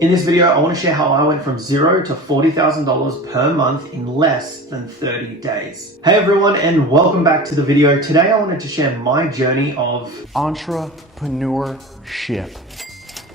In this video, I want to share how I went from $0 to $40,000 per month in less than 30 days. Hey everyone, and welcome back to the video. Today I wanted to share my journey of entrepreneurship.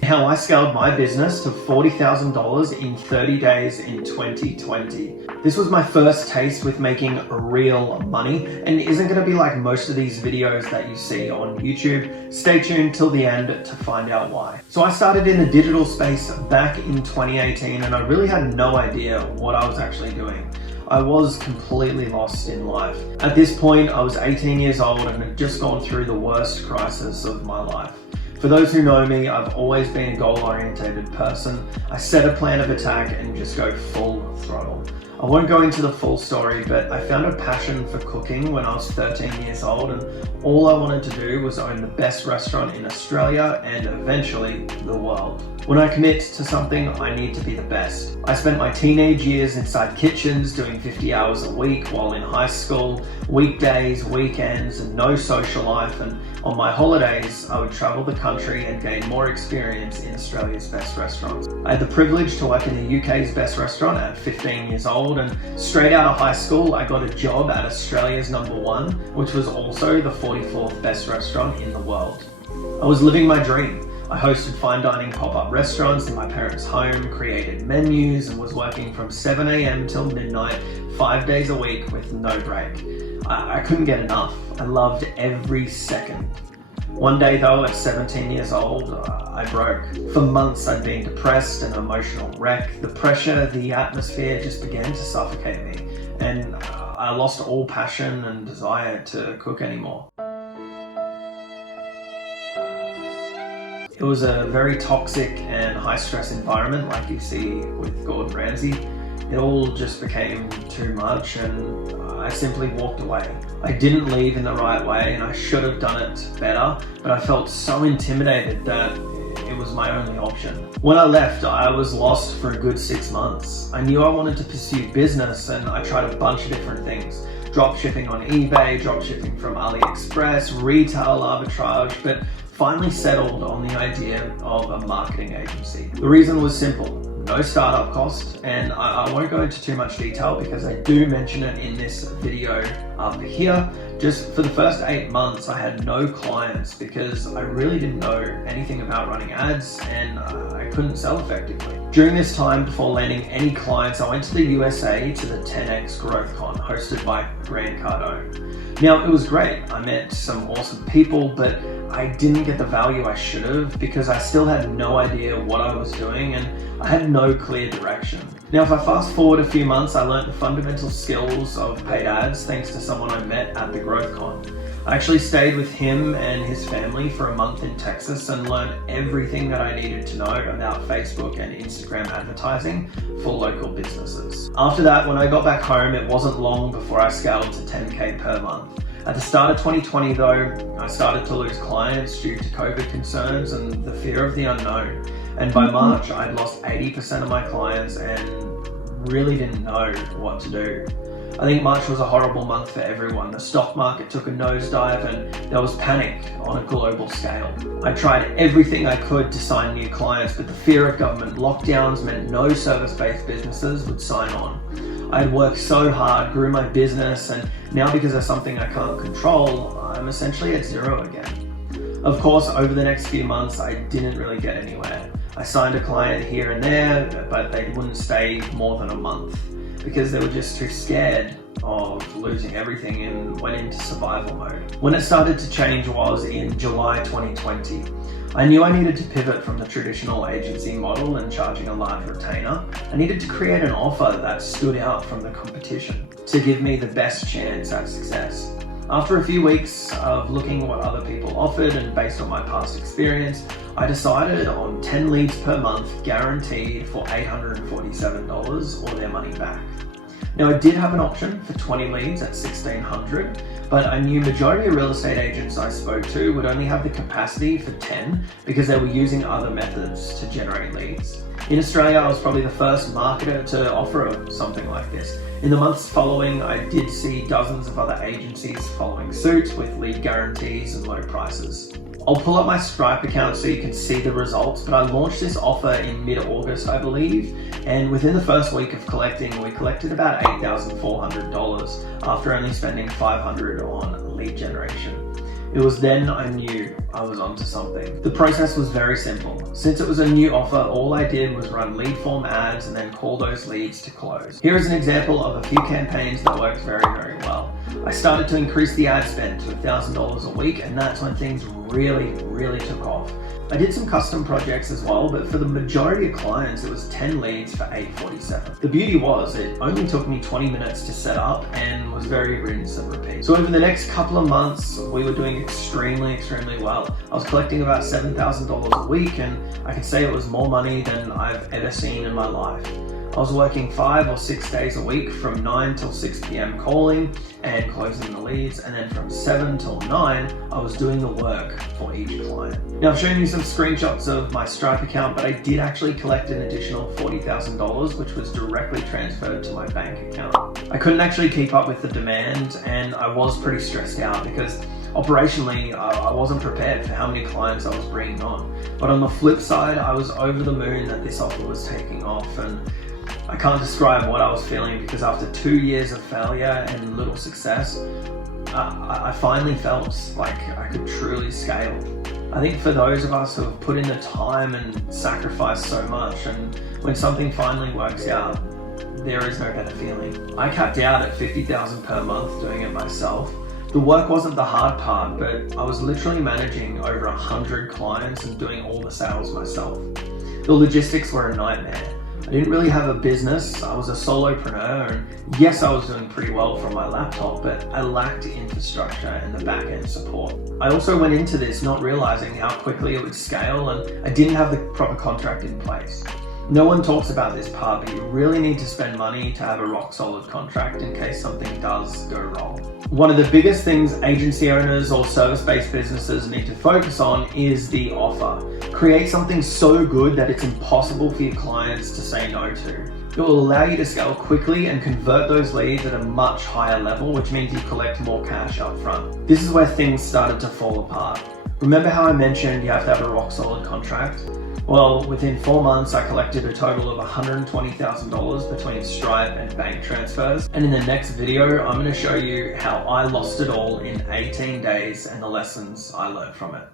How I scaled my business to $40,000 in 30 days in 2020. This was my first taste with making real money and isn't going to be like most of these videos that you see on YouTube. Stay tuned till the end to find out why. So I started in the digital space back in 2018 and I really had no idea what I was actually doing. I was completely lost in life. At this point, I was 18 years old and had just gone through the worst crisis of my life. For those who know me, I've always been a goal-oriented person. I set a plan of attack and just go full throttle. I won't go into the full story, but I found a passion for cooking when I was 13 years old, and all I wanted to do was own the best restaurant in Australia and eventually the world. When I commit to something, I need to be the best. I spent my teenage years inside kitchens doing 50 hours a week while in high school, weekdays, weekends, and no social life, and on my holidays, I would travel the country and gain more experience in Australia's best restaurants. I had the privilege to work in the UK's best restaurant at 15 years old, and straight out of high school, I got a job at Australia's #1, which was also the 44th best restaurant in the world. I was living my dream. I hosted fine dining pop-up restaurants in my parents' home, created menus, and was working from 7 a.m. till midnight, 5 days a week with no break. I couldn't get enough. I loved every second. One day though, at 17 years old, I broke. For months I'd been depressed, an emotional wreck. The pressure, the atmosphere just began to suffocate me, and I lost all passion and desire to cook anymore. It was a very toxic and high-stress environment like you see with Gordon Ramsay. It all just became too much and I simply walked away. I didn't leave in the right way and I should have done it better, but I felt so intimidated that it was my only option. When I left, I was lost for a good 6 months. I knew I wanted to pursue business and I tried a bunch of different things. Drop shipping on eBay, drop shipping from AliExpress, retail arbitrage, but finally settled on the idea of a marketing agency. The reason was simple. No startup cost, and I won't go into too much detail because I do mention it in this video up here. Just for the first 8 months, I had no clients because I really didn't know anything about running ads and I couldn't sell effectively. During this time, before landing any clients, I went to the USA to the 10X Growth Con hosted by Grant Cardone. Now, it was great. I met some awesome people, but I didn't get the value I should have because I still had no idea what I was doing and I had no clear direction. Now, if I fast forward a few months, I learned the fundamental skills of paid ads thanks to someone I met at the Growth Con. I actually stayed with him and his family for a month in Texas and learned everything that I needed to know about Facebook and Instagram advertising for local businesses. After that, when I got back home, it wasn't long before I scaled to 10K per month. At the start of 2020 though, I started to lose clients due to COVID concerns and the fear of the unknown. And by March, I'd lost 80% of my clients and really didn't know what to do. I think March was a horrible month for everyone. The stock market took a nosedive and there was panic on a global scale. I tried everything I could to sign new clients, but the fear of government lockdowns meant no service-based businesses would sign on. I had worked so hard, grew my business, and now because of something I can't control, I'm essentially at zero again. Of course, over the next few months, I didn't really get anywhere. I signed a client here and there, but they wouldn't stay more than a month because they were just too scared of losing everything and went into survival mode. When it started to change was in July 2020. I knew I needed to pivot from the traditional agency model and charging a large retainer. I needed to create an offer that stood out from the competition to give me the best chance at success. After a few weeks of looking what other people offered and based on my past experience, I decided on 10 leads per month guaranteed for $847 or their money back. Now I did have an option for 20 leads at $1,600, but I knew majority of real estate agents I spoke to would only have the capacity for 10 because they were using other methods to generate leads. In Australia, I was probably the first marketer to offer something like this. In the months following, I did see dozens of other agencies following suit with lead guarantees and low prices. I'll pull up my Stripe account so you can see the results, but I launched this offer in mid-August, I believe, and within the first week of collecting, we collected about $8,400 after only spending $500 on lead generation. It was then I knew I was onto something. The process was very simple. Since it was a new offer, all I did was run lead form ads and then call those leads to close. Here is an example of a few campaigns that worked very, very well. I started to increase the ad spend to $1,000 a week, and that's when things really took off. I did some custom projects as well, but for the majority of clients, it was 10 leads for $847. The beauty was it only took me 20 minutes to set up and was very rinse and repeat. So over the next couple of months, we were doing extremely well. I was collecting about $7,000 a week, and I can say it was more money than I've ever seen in my life. I was working 5 or 6 days a week from 9 till 6 p.m. calling and closing the leads, and then from 7 till 9 I was doing the work for each client. Now I've shown you some screenshots of my Stripe account, but I did actually collect an additional $40,000 which was directly transferred to my bank account. I couldn't actually keep up with the demand, and I was pretty stressed out because operationally, I wasn't prepared for how many clients I was bringing on. But on the flip side, I was over the moon that this offer was taking off, and I can't describe what I was feeling because after 2 years of failure and little success, I finally felt like I could truly scale. I think for those of us who have put in the time and sacrificed so much, and when something finally works out, there is no better feeling. I capped out at $50,000 per month doing it myself. The work wasn't the hard part, but I was literally managing over 100 clients and doing all the sales myself. The logistics were a nightmare. I didn't really have a business. I was a solopreneur, and yes, I was doing pretty well from my laptop, but I lacked infrastructure and the back-end support. I also went into this not realizing how quickly it would scale, and I didn't have the proper contract in place. No one talks about this part, but you really need to spend money to have a rock-solid contract in case something does go wrong. One of the biggest things agency owners or service-based businesses need to focus on is the offer. Create something so good that it's impossible for your clients to say no to. It will allow you to scale quickly and convert those leads at a much higher level, which means you collect more cash up front. This is where things started to fall apart. Remember how I mentioned you have to have a rock-solid contract? Well, within 4 months, I collected a total of $120,000 between Stripe and bank transfers. And in the next video, I'm going to show you how I lost it all in 18 days and the lessons I learned from it.